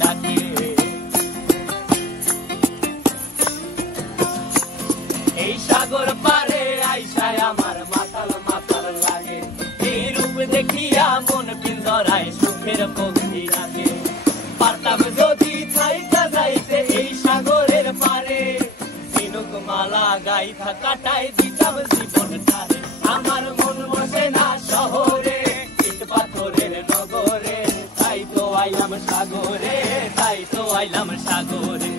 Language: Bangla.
ডাকে। এই সাগর পারে আইসায় আমার মাতাল মাতাল লাগে, এই রূপ দেখিয়া মন পিঞ্জরায় সুখের পক্ষী রাখে। পারতাম যদি থাইকা যাইতে এই সাগরের পারে, ঝিনুক মালা গাইথা কাটাই দিতাম জীবনটারে। আমার মন বসে না শহরে, ইট পাথরের নগরে, তাই তো আইলাম সাগরে, তাই তো আইলাম সাগরে।